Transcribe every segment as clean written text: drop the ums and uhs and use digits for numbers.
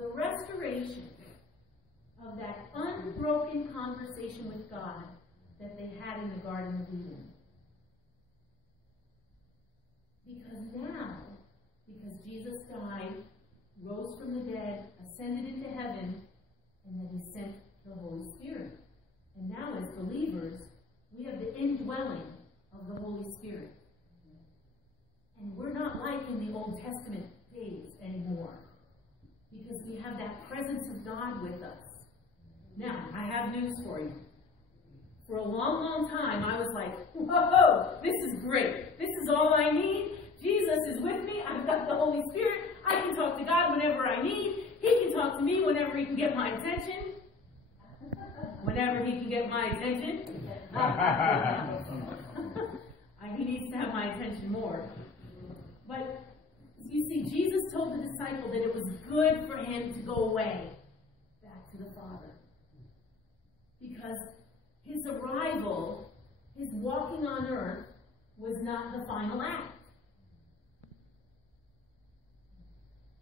the restoration of that unbroken conversation with God that they had in the Garden of Eden. Because now, because Jesus died, rose from the dead, ascended into heaven, and then he sent the Holy Spirit. And now as believers, we have the indwelling of the Holy Spirit. And we're not like in the Old Testament days anymore, because we have that presence of God with us. Now, I have news for you. For a long, long time, I was like, whoa, this is great. This is all I need. Jesus is with me. I've got the Holy Spirit. I can talk to God whenever I need. He can talk to me whenever he can get my attention. Whenever he can get my attention. He needs to have my attention more. But, you see, Jesus told the disciple that it was good for him to go away back to the Father. Because his arrival, his walking on earth, was not the final act.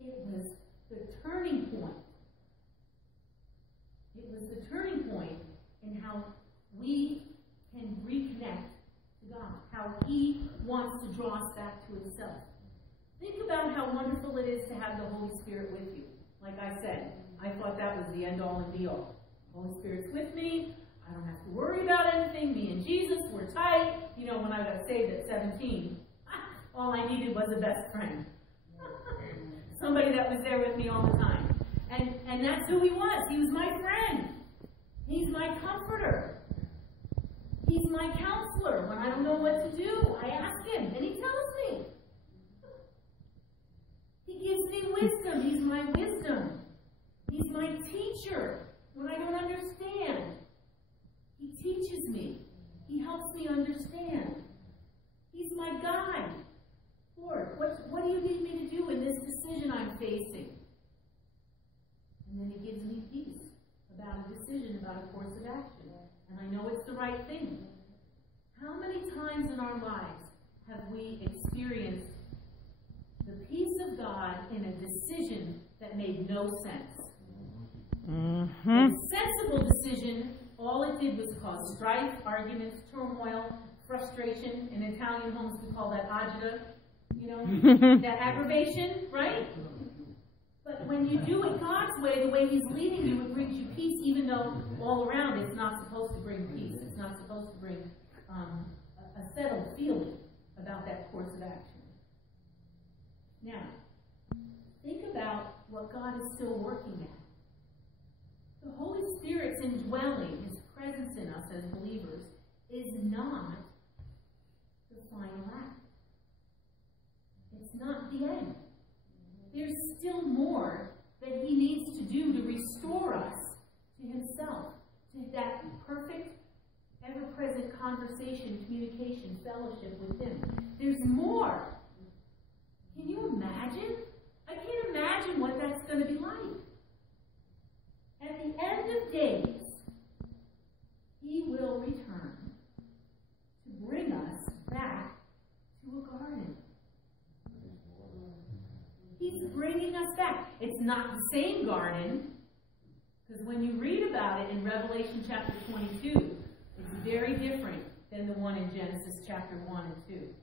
It was the turning point. It was the turning point in how we can reconnect to God, how he wants to draw us back to himself. Think about how wonderful it is to have the Holy Spirit with you. Like I said, I thought that was the end-all and be-all. The Holy Spirit's with me. I don't have to worry about anything. Me and Jesus, we're tight. You know, when I got saved at 17, all I needed was a best friend. Somebody that was there with me all the time. And that's who he was. He was my friend. He's my comforter. He's my counselor. When I don't know what to do, I ask him, and he tells me. He gives me wisdom. He's my wisdom. He's my teacher when I don't understand. He teaches me. He helps me understand. He's my guide. Lord, what do you need me to do in this decision I'm facing? And then he gives me peace about a decision, about a course of action. And I know it's the right thing. How many times in our lives have we experienced the peace of God in a decision that made no sense? Mm-hmm. A sensible decision, all it did was cause strife, arguments, turmoil, frustration. In Italian homes, we call that agita, you know, that aggravation, right? But when you do it God's way, the way he's leading you, it brings you peace, even though all around it's not supposed to bring peace. It's not supposed to bring a settled feeling about that course of action. Now, think about what God is still working at. The Holy Spirit's indwelling, his presence in us as believers, is not the final act. It's not the end. There's still more that he needs to do to restore us to himself, to that perfect, ever-present conversation, communication, fellowship with him. There's more. Can you imagine? I can't imagine what that's going to be like. At the end of days, he will return to bring us back to a garden. He's bringing us back. It's not the same garden, because when you read about it in Revelation chapter 22, it's very different than the one in Genesis chapter 1 and 2.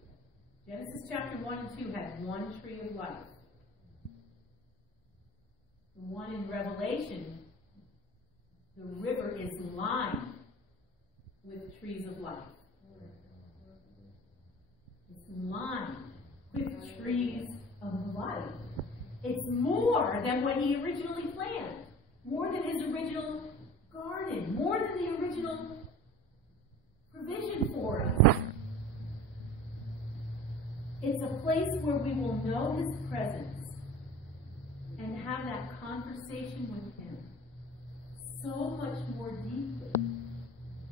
Genesis chapter 1 and 2 had one tree of life. The one in Revelation, the river is lined with trees of life. It's lined with trees of life. It's more than what he originally planned. More than his original garden. More than the original provision for us. It's a place where we will know his presence and have that conversation with him so much more deeply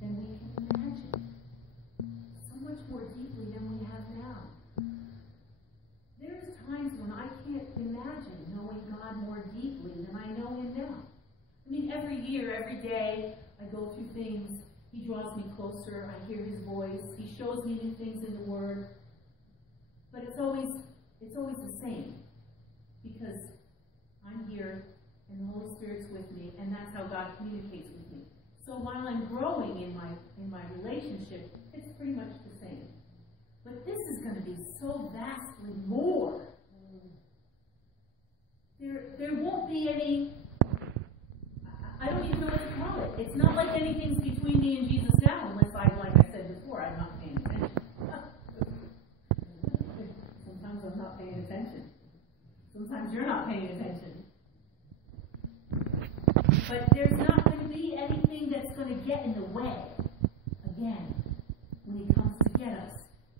than we can imagine. So much more deeply than we have now. There's times when I can't imagine knowing God more deeply than I know him now. I mean, every year, every day, I go through things. He draws me closer. I hear his voice. He shows me new things in the Word. But it's always the same. Because I'm here and the Holy Spirit's with me, and that's how God communicates with me. So while I'm growing in my relationship, it's pretty much the same. But this is going to be so vastly more. There won't be any, I don't even know what to call it. It's not like anything's between me and Jesus now, unless like I said before, I'm not paying attention. Sometimes I'm not paying attention. Sometimes you're not paying attention. But there's not going to be anything that's going to get in the way, again, when he comes to get us,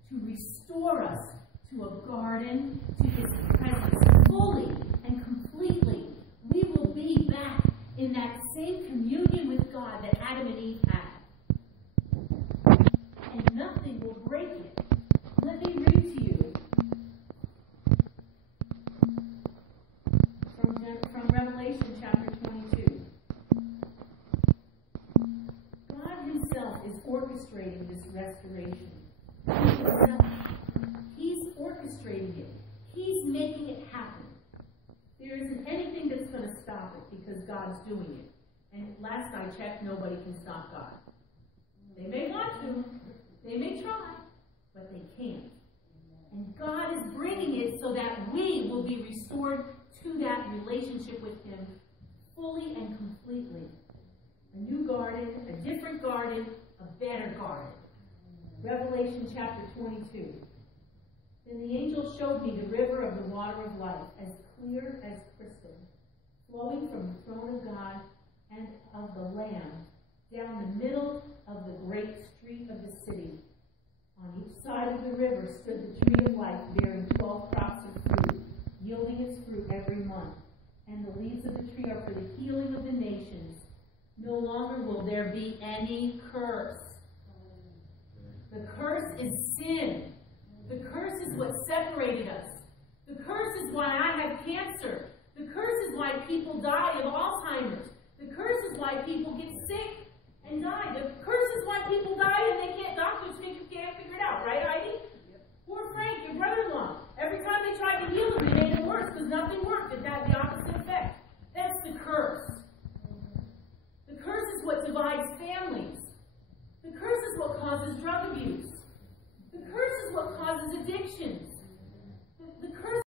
to restore us to a garden, to his presence fully and completely. We will be back in that same communion with God that Adam and Eve had. And nothing will break it. Let me read to you from Revelation chapter 22. God himself is orchestrating this restoration. He's orchestrating it. He's making it happen. There isn't anything that's going to stop it because God's doing it. And last I checked, nobody can stop God. They may want to. They may try. But they can't. And God is bringing it so that we will be restored to that relationship with him fully and completely. A new garden, a different garden, a better garden. Revelation chapter 22. Then the angel showed me the river of the water of life, as clear as crystal, flowing from the throne of God and of the Lamb, down the middle of the great street of the city. On each side of the river stood the tree of life, bearing 12 crops of fruit, yielding its fruit every month. And the leaves of the tree are for the healing of the nations. No longer will there be any curse. The curse is sin. The curse is what separated us. The curse is why I have cancer. The curse is why people die of Alzheimer's.